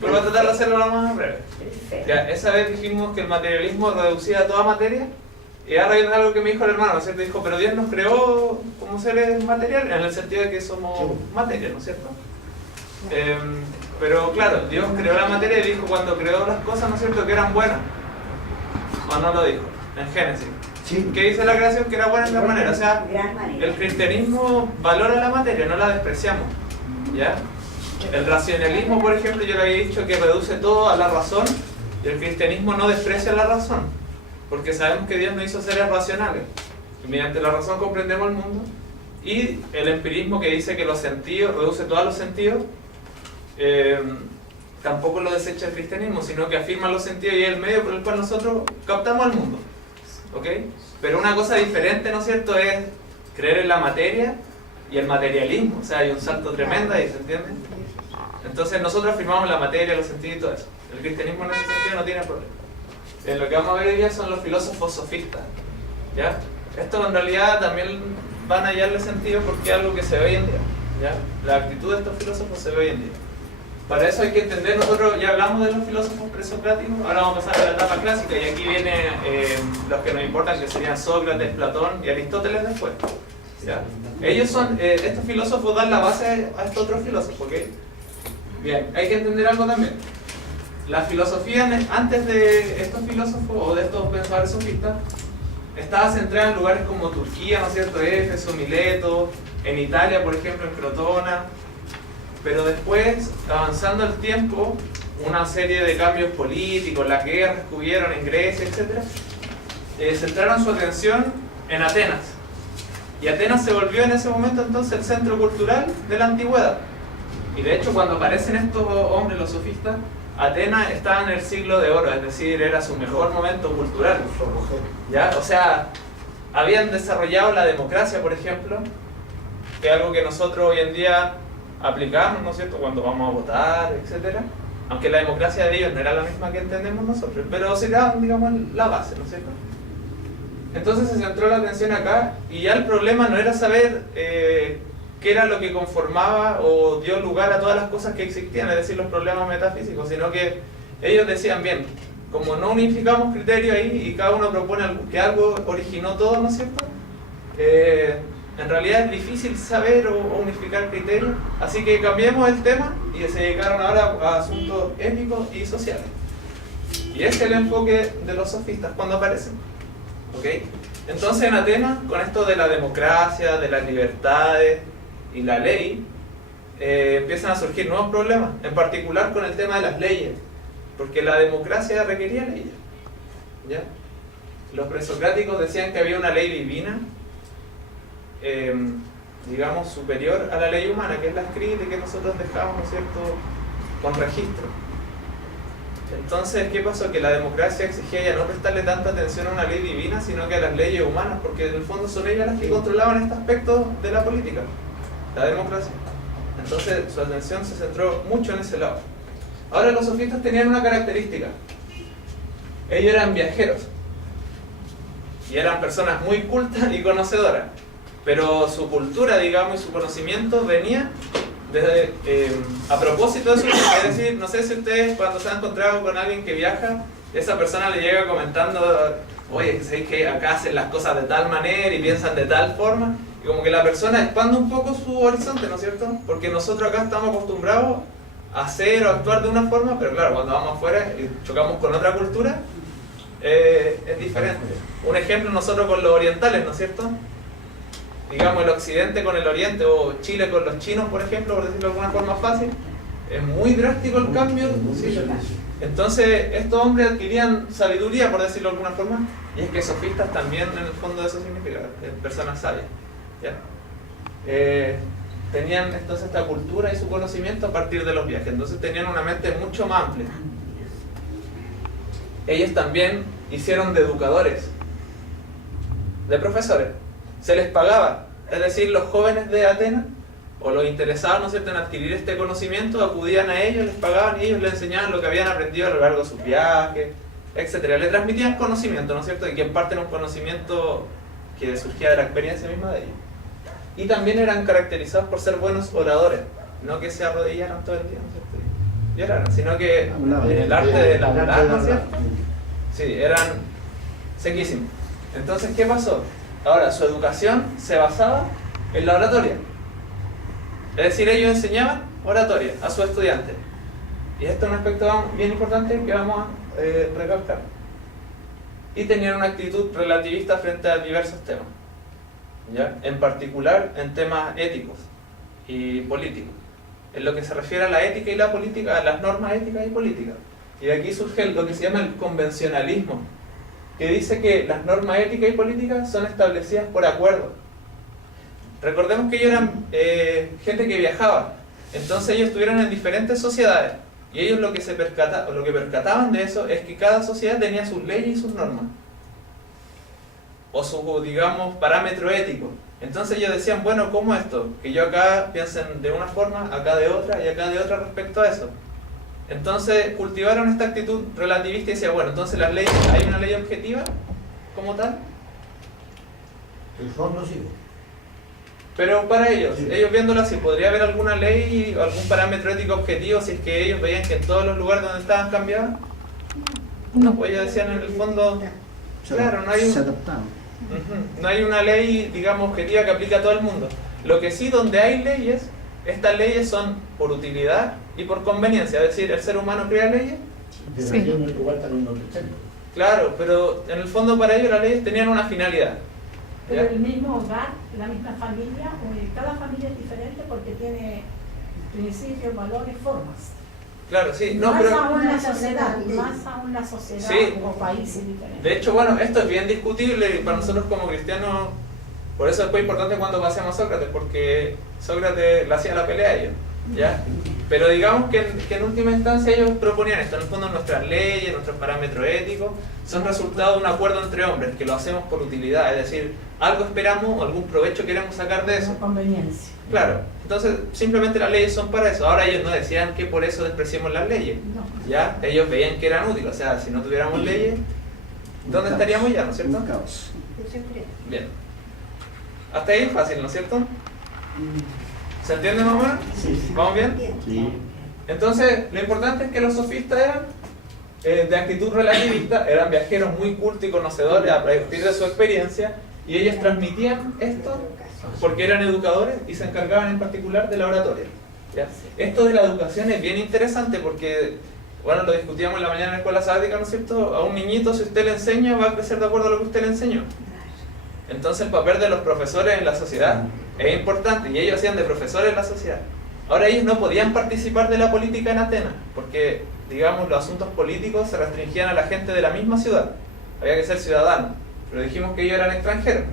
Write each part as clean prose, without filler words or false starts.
pero voy a tratar de hacerlo lo más breve. Ya, esa vez dijimos que el materialismo reducía a toda materia, y a raíz de algo que me dijo el hermano, ¿no es cierto? Dijo, pero Dios nos creó como seres materiales, en el sentido de que somos materia, ¿no es cierto? Pero claro, Dios creó la materia y dijo cuando creó las cosas, ¿no es cierto?, que eran buenas. ¿O no lo dijo? En Génesis. Sí. ¿Qué dice la creación? Que era buena en gran manera. O sea, el cristianismo valora la materia, no la despreciamos. ¿Ya? El racionalismo, por ejemplo, yo le había dicho que reduce todo a la razón, y el cristianismo no desprecia la razón, porque sabemos que Dios nos hizo seres racionales. Y mediante la razón comprendemos el mundo. Y el empirismo, que dice que los sentidos, reduce todos los sentidos, tampoco lo desecha el cristianismo, sino que afirma los sentidos y es el medio por el cual nosotros captamos al mundo. ¿Ok? Pero una cosa diferente, ¿no es cierto?, es creer en la materia y el materialismo. O sea, hay un salto tremendo ahí, ¿se entiende? Entonces nosotros afirmamos la materia, los sentidos y todo eso. El cristianismo en ese sentido no tiene problema. Lo que vamos a ver hoy día son los filósofos sofistas. ¿Ya? Esto en realidad también van a hallarle sentido porque es algo que se ve hoy en día. ¿Ya? La actitud de estos filósofos se ve hoy en día. Para eso hay que entender, nosotros ya hablamos de los filósofos presocráticos, ahora vamos a pasar a la etapa clásica y aquí vienen los que nos importan, que serían Sócrates, Platón y Aristóteles después. ¿Ya? Ellos son, estos filósofos dan la base a estos otros filósofos, ¿ok? Bien, hay que entender algo también. La filosofía antes de estos filósofos o de estos pensadores sofistas estaba centrada en lugares como Turquía, ¿no es cierto?, Éfeso, Mileto, en Italia, por ejemplo, en Crotona. Pero después, avanzando el tiempo, una serie de cambios políticos, las guerras que hubieron en Grecia, etc., centraron su atención en Atenas. Y Atenas se volvió en ese momento entonces el centro cultural de la antigüedad. Y de hecho, cuando aparecen estos hombres, los sofistas, Atenas estaba en el siglo de oro, es decir, era su mejor momento cultural. ¿Ya? O sea, habían desarrollado la democracia, por ejemplo, que es algo que nosotros hoy en día aplicamos, ¿no es cierto?, cuando vamos a votar, etc. Aunque la democracia de ellos no era la misma que entendemos nosotros, pero sería, digamos, la base, ¿no es cierto? Entonces se centró la atención acá y ya el problema no era saber qué era lo que conformaba o dio lugar a todas las cosas que existían, es decir, los problemas metafísicos, sino que ellos decían, bien, como no unificamos criterios ahí y cada uno propone que algo originó todo, ¿no es cierto?, en realidad es difícil saber o unificar criterios, así que cambiemos el tema y se dedicaron ahora a asuntos éticos y sociales. Y ese es el enfoque de los sofistas cuando aparecen. ¿Ok? Entonces en Atenas, con esto de la democracia, de las libertades y la ley, empiezan a surgir nuevos problemas, en particular con el tema de las leyes, porque la democracia requería leyes. ¿Ya? Los presocráticos decían que había una ley divina, digamos, superior a la ley humana, que es la escrita y que nosotros dejamos, ¿no es cierto?, con registro. Entonces, ¿qué pasó? Que la democracia exigía ya no prestarle tanta atención a una ley divina, sino que a las leyes humanas, porque en el fondo son ellas las que controlaban este aspecto de la política, la democracia. Entonces, su atención se centró mucho en ese lado. Ahora, los sofistas tenían una característica. Ellos eran viajeros y eran personas muy cultas y conocedoras, pero su cultura, digamos, y su conocimiento venía desde, a propósito de su vida. Es decir, no sé si ustedes cuando se han encontrado con alguien que viaja, esa persona le llega comentando, oye, ¿sabéis que acá hacen las cosas de tal manera y piensan de tal forma? Y como que la persona expande un poco su horizonte, ¿no es cierto? Porque nosotros acá estamos acostumbrados a hacer o actuar de una forma, pero claro, cuando vamos afuera y chocamos con otra cultura, es diferente. Un ejemplo, nosotros con los orientales, ¿no es cierto?, digamos el occidente con el oriente, o Chile con los chinos, por ejemplo, por decirlo de alguna forma fácil, es muy drástico el cambio. ¿Sí? Entonces estos hombres adquirían sabiduría, por decirlo de alguna forma, y es que sofistas también en el fondo eso significa personas sabias. ¿Ya? Tenían entonces esta cultura y su conocimiento a partir de los viajes, entonces tenían una mente mucho más amplia. Ellos también hicieron de educadores, de profesores. Se les pagaba, es decir, los jóvenes de Atenas o los interesados, ¿no es cierto?, en adquirir este conocimiento, acudían a ellos, les pagaban y ellos les enseñaban lo que habían aprendido a lo largo de sus viajes, etc. Le transmitían conocimiento, ¿no es cierto?, y que en parte era un conocimiento que surgía de la experiencia misma de ellos. Y también eran caracterizados por ser buenos oradores, no que se arrodillaran todo el día, ¿no es cierto?, lloraran, sino que el arte del hablar, ¿no es cierto? Sí, eran sequísimos. Entonces, ¿qué pasó? Ahora, su educación se basaba en la oratoria. Es decir, ellos enseñaban oratoria a sus estudiantes. Y esto es un aspecto bien importante que vamos a recalcar. Y tenían una actitud relativista frente a diversos temas, ¿ya? En particular en temas éticos y políticos. En lo que se refiere a la ética y la política, a las normas éticas y políticas. Y de aquí surge lo que se llama el convencionalismo, que dice que las normas éticas y políticas son establecidas por acuerdo. Recordemos que ellos eran gente que viajaba, entonces ellos estuvieron en diferentes sociedades, y ellos lo que percataban de eso es que cada sociedad tenía sus leyes y sus normas, o su, digamos, parámetro ético. Entonces ellos decían, bueno, ¿cómo esto? Que yo acá piensen de una forma, acá de otra, y acá de otra respecto a eso. Entonces cultivaron esta actitud relativista y decían, bueno, entonces las leyes, ¿hay una ley objetiva como tal? El fondo sí. Pero para ellos, Sí. ellos viéndolo así, ¿podría haber alguna ley o algún parámetro ético objetivo si es que ellos veían que en todos los lugares donde estaban cambiaban? No, pues ellos decían en el fondo, claro, no hay Se adaptaban. no hay una ley, digamos, objetiva que aplique a todo el mundo. Lo que sí, donde hay leyes, estas leyes son por utilidad y por conveniencia, es decir, el ser humano crea leyes. Sí. Igual también no pretendo. Claro, pero en el fondo para ellos las leyes tenían una finalidad. Pero ¿Ya? el mismo hogar, la misma familia, cada familia es diferente porque tiene principios, valores, formas. Claro, sí, no, Más pero aún la sociedad, más aún la sociedad Sí. o países diferentes. de hecho, bueno, esto es bien discutible y para nosotros como cristianos, por eso es muy importante cuando pasemos a Sócrates, porque Sócrates le hacía la pelea a ellos, ¿ya? Pero digamos que en última instancia ellos proponían esto, en el fondo nuestras leyes, nuestros parámetros éticos, son resultado de un acuerdo entre hombres, que lo hacemos por utilidad, es decir, algo esperamos, algún provecho queremos sacar de eso. Por conveniencia. Claro, entonces simplemente las leyes son para eso. Ahora ellos no decían que por eso despreciemos las leyes, No. ¿ya? Ellos veían que eran útiles, o sea, si no tuviéramos leyes, ¿dónde estaríamos ya, no es cierto? Un caos. Bien. Hasta ahí fácil, ¿no es cierto? ¿Se entiende, mamá? Sí. ¿Vamos bien? Sí. Entonces, lo importante es que los sofistas eran de actitud relativista, eran viajeros muy cultos y conocedores a partir de su experiencia, y ellos transmitían esto porque eran educadores y se encargaban en particular de la oratoria, ¿ya? Esto de la educación es bien interesante porque, bueno, lo discutíamos en la mañana en la escuela sabática, ¿no es cierto? A un niñito, si usted le enseña, va a crecer de acuerdo a lo que usted le enseñó. Entonces el papel de los profesores en la sociedad es importante, y ellos hacían de profesores en la sociedad. Ahora ellos no podían participar de la política en Atenas, porque, digamos, los asuntos políticos se restringían a la gente de la misma ciudad. Había que ser ciudadano, pero dijimos que ellos eran extranjeros.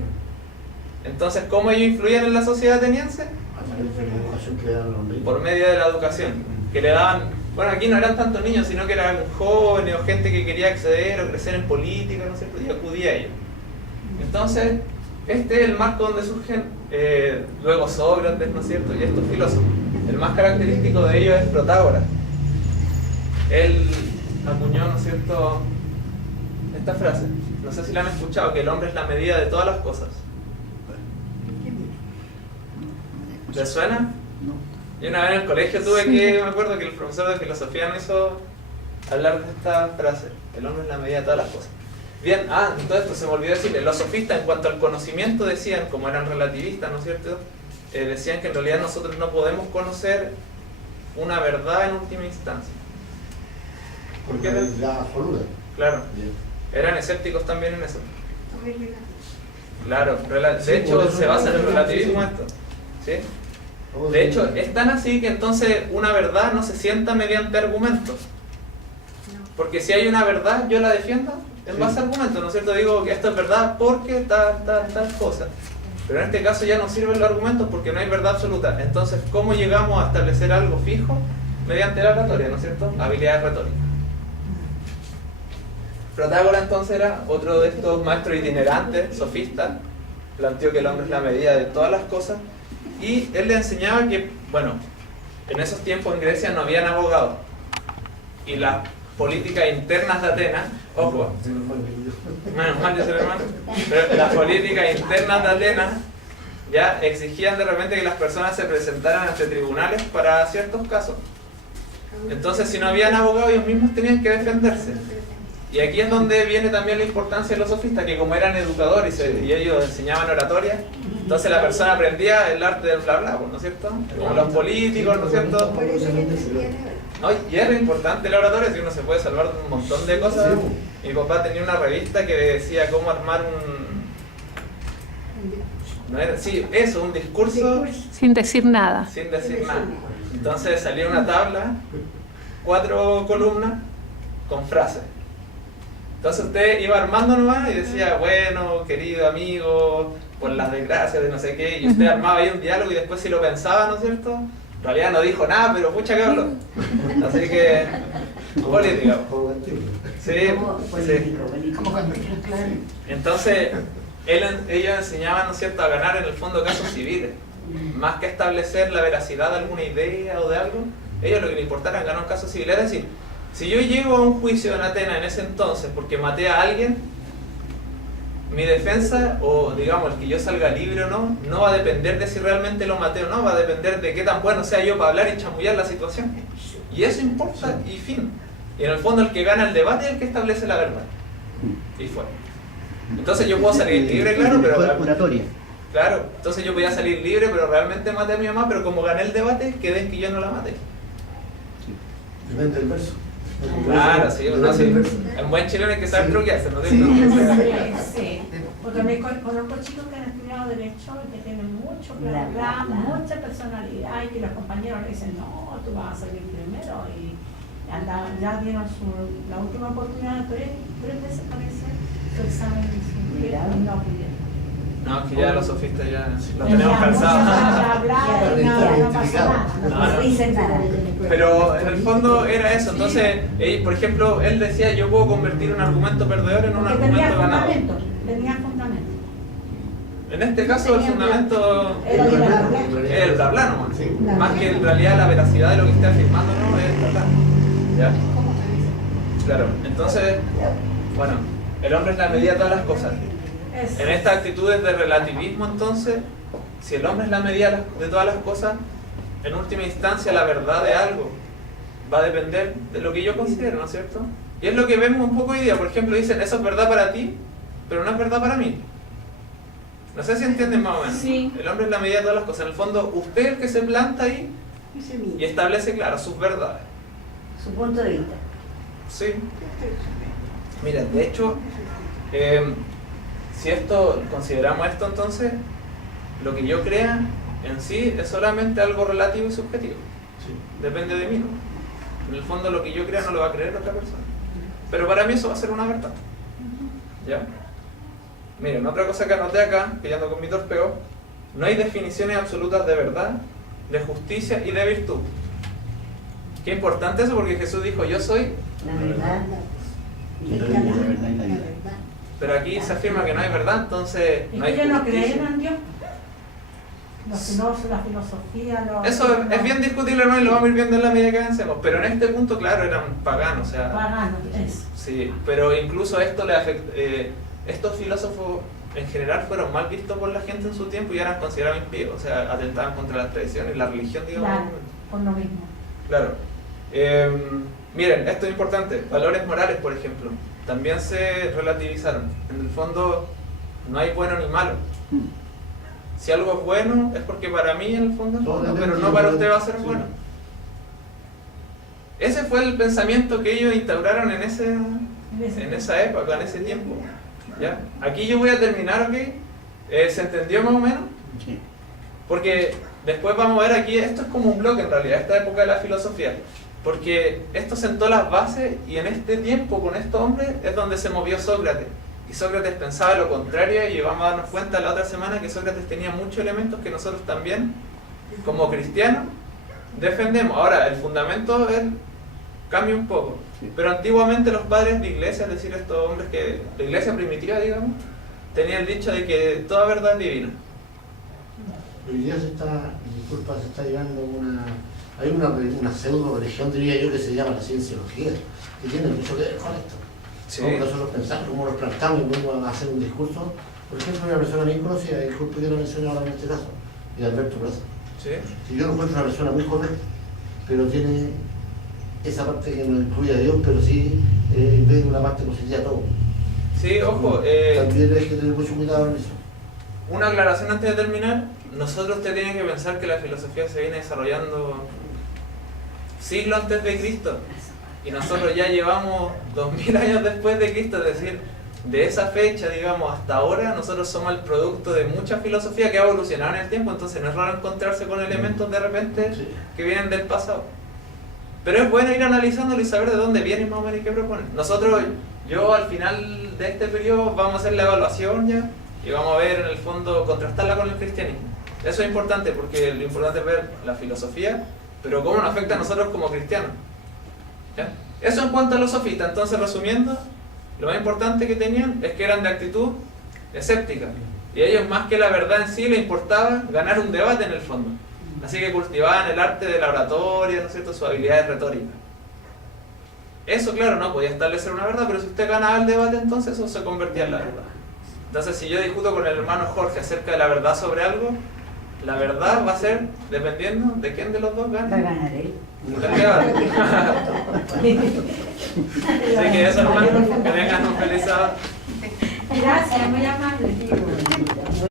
Entonces, ¿cómo ellos influían en la sociedad ateniense? A través de la educación que le dan a los niños. Por medio de la educación, que le daban, bueno, aquí no eran tantos niños, sino que eran jóvenes o gente que quería acceder o crecer en política, ¿no es cierto? Y acudía a ellos. Entonces, este es el marco donde surgen luego Sócrates, ¿no es cierto? Y estos filósofos. El más característico de ellos es Protágoras. Él acuñó, ¿no es cierto?, esta frase. No sé si la han escuchado, que el hombre es la medida de todas las cosas. ¿Les suena? No. Yo una vez en el colegio tuve que, me acuerdo que el profesor de filosofía me hizo hablar de esta frase. El hombre es la medida de todas las cosas. Bien, todo esto se me olvidó decirle. Los sofistas, en cuanto al conocimiento, decían, como eran relativistas, ¿no es cierto?, decían que en realidad nosotros no podemos conocer una verdad en última instancia. ¿Por qué? Porque es la absoluta. Claro, Bien. eran escépticos también en eso. Claro, Sí, de hecho por eso se basa en el sí. relativismo esto. ¿Sí? De hecho, es tan así que entonces una verdad no se sienta mediante argumentos. Porque si hay una verdad, yo la defiendo en base a argumentos, ¿no es cierto? Digo que esto es verdad porque tal cosa. Pero en este caso ya no sirven los argumentos porque no hay verdad absoluta. Entonces, ¿cómo llegamos a establecer algo fijo? Mediante la oratoria, ¿no es cierto? Habilidades retóricas. Protágoras entonces era otro de estos maestros itinerantes, sofistas. Planteó que el hombre es la medida de todas las cosas. Y él le enseñaba que, bueno, en esos tiempos en Grecia no habían abogados. Y las políticas internas de Atenas, ojo, menos mal dice el hermano, pero las políticas internas de Atenas ya exigían de repente que las personas se presentaran ante tribunales para ciertos casos. Entonces, si no habían abogados, ellos mismos tenían que defenderse. Y aquí es donde viene también la importancia de los sofistas, que como eran educadores y ellos enseñaban oratoria, entonces la persona aprendía el arte del bla bla, ¿no es cierto? Como los políticos, ¿no es cierto? No, y es importante la oratoria, si uno se puede salvar de un montón de cosas. Mi papá tenía una revista que decía cómo armar no era, sí, eso, un discurso Sin decir nada. sin decir nada. Entonces salía una tabla, 4 columnas con frases. Entonces usted iba armando nomás y decía, bueno, querido amigo, por las desgracias de no sé qué, y usted armaba ahí un diálogo y después si lo pensaba, ¿no es cierto? En realidad no dijo nada, pero pucha que habló. Así que, política. Sí, sí. Entonces, ellos enseñaban, ¿no es cierto?, a ganar en el fondo casos civiles. Más que establecer la veracidad de alguna idea o de algo, ellos lo que les importaba era ganar un caso civil. Es decir, si yo llego a un juicio en Atenas en ese entonces porque maté a alguien, mi defensa, o digamos el que yo salga libre o no, no va a depender de si realmente lo maté o no, va a depender de qué tan bueno sea yo para hablar y chamullar la situación. Y eso importa, y fin. Y en el fondo el que gana el debate es el que establece la verdad. Y fue. Entonces yo puedo salir libre, claro, pero... curatoria. Claro, entonces yo podía salir libre, pero realmente maté a mi mamá, pero como gané el debate, quedé en que yo no la maté. Depende del verso. Claro, sí, no, sí. En buen chileno hay que saber truquearse, ¿no? Sí, porque me conozco chicos que han estudiado Derecho y que tienen mucho bla bla, mucha personalidad y que los compañeros le dicen, no, tú vas a salir primero y ya dieron la última oportunidad de 3 veces parece su examen y no pudieron. No, es que ya los sofistas ya los tenemos cansados. No pasa nada, No dicen nada. Pero en el fondo era eso. Entonces, por ejemplo, él decía, yo puedo convertir un argumento perdedor en un porque tenía argumento ganador. fundamento, tenía fundamento. En este caso el fundamento Era es el bla bla nomás. Sí. Más que en realidad la veracidad de lo que esté afirmando, no, es el bla bla. ¿Ya? Claro, entonces, bueno, el hombre es la medida de todas las cosas. En estas actitudes de relativismo, entonces, si el hombre es la medida de todas las cosas, en última instancia la verdad de algo va a depender de lo que yo considero, ¿no es cierto? Y es lo que vemos un poco hoy día. Por ejemplo, dicen, eso es verdad para ti, pero no es verdad para mí. No sé si entienden más o menos. Sí. El hombre es la medida de todas las cosas. En el fondo, usted es el que se planta ahí y establece, claro, sus verdades. Su punto de vista. Sí. Mira, de hecho, si consideramos esto, entonces, lo que yo crea en sí es solamente algo relativo y subjetivo. Depende de mí, ¿no? En el fondo, lo que yo crea no lo va a creer otra persona. Pero para mí eso va a ser una verdad. ¿Ya? Miren, otra cosa que anoté acá, que ya ando con mi torpeo, no hay definiciones absolutas de verdad, de justicia y de virtud. Qué importante eso, porque Jesús dijo, yo soy, La verdad. pero aquí se afirma que no hay verdad, entonces ¿Y no que hay ellos no justicia. creen en Dios? Los filósofos, la filosofía, Eso es bien discutible, ¿no? Y lo vamos a ir viendo en la medida que avancemos. Pero en este punto, claro, eran paganos, o sea... paganos, eso. Sí, pero incluso esto le afecta... estos filósofos en general fueron mal vistos por la gente en su tiempo y eran considerados impíos, o sea, atentaban contra las tradiciones y la religión, digamos. Claro, por lo mismo. Claro. Miren, esto es importante. Valores morales, por ejemplo, también se relativizaron. En el fondo, no hay bueno ni malo. Si algo es bueno, es porque para mí en el fondo es bueno, pero no para usted va a ser bueno. Ese fue el pensamiento que ellos instauraron en esa época, en ese tiempo. ¿Ya? Aquí yo voy a terminar, ¿ok? ¿Se entendió más o menos? Sí. Porque después vamos a ver aquí, esto es como un bloque en realidad, esta época de la filosofía. Porque esto sentó las bases y en este tiempo, con estos hombres, es donde se movió Sócrates. Y Sócrates pensaba lo contrario y vamos a darnos cuenta la otra semana que Sócrates tenía muchos elementos que nosotros también, como cristianos, defendemos. Ahora, el fundamento cambia un poco. Pero antiguamente los padres de iglesia, es decir, estos hombres que, la iglesia primitiva, digamos, tenían el dicho de que toda verdad es divina. Hoy día se está llevando hay una pseudo religión, diría yo, que se llama la cienciología, que tiene mucho que ver con esto. Sí. Cómo nosotros pensamos, cómo nos plantamos y vamos a hacer un discurso. Por ejemplo, una persona bien conocida, disculpe que lo mencione ahora en este caso, y Alberto Plaza. ¿Sí? Si yo encuentro una persona muy correcta, pero tiene esa parte que no incluye a Dios, pero sí en vez de una parte positiva todo. Sí, ojo, También hay que tener mucho cuidado en eso. una aclaración antes de terminar. Nosotros te tienen que pensar que la filosofía se viene desarrollando siglos antes de Cristo. Y nosotros ya llevamos 2000 años después de Cristo, es decir, de esa fecha, digamos, hasta ahora, nosotros somos el producto de mucha filosofía que ha evolucionado en el tiempo, entonces no es raro encontrarse con elementos de repente Sí. que vienen del pasado. Pero es bueno ir analizándolo y saber de dónde vienen más o menos y qué proponen. Nosotros, yo al final de este periodo vamos a hacer la evaluación ya y vamos a ver en el fondo, contrastarla con el cristianismo. Eso es importante porque lo importante es ver la filosofía, pero cómo nos afecta a nosotros como cristianos. ¿Ya? Eso en cuanto a los sofistas. Entonces, resumiendo, lo más importante que tenían es que eran de actitud escéptica. Y a ellos, más que la verdad en sí, les importaba ganar un debate en el fondo. Así que cultivaban el arte de la oratoria, ¿no es cierto?, sus habilidades retóricas. Eso, claro, no podía establecer una verdad, pero si usted ganaba el debate, entonces eso se convertía en la verdad. Entonces, si yo discuto con el hermano Jorge acerca de la verdad sobre algo, la verdad va a ser dependiendo de quién de los dos Va a gane ganar él. el debate. Así que eso, hermano, que tengan un feliz sábado. Gracias, muy amable, tío.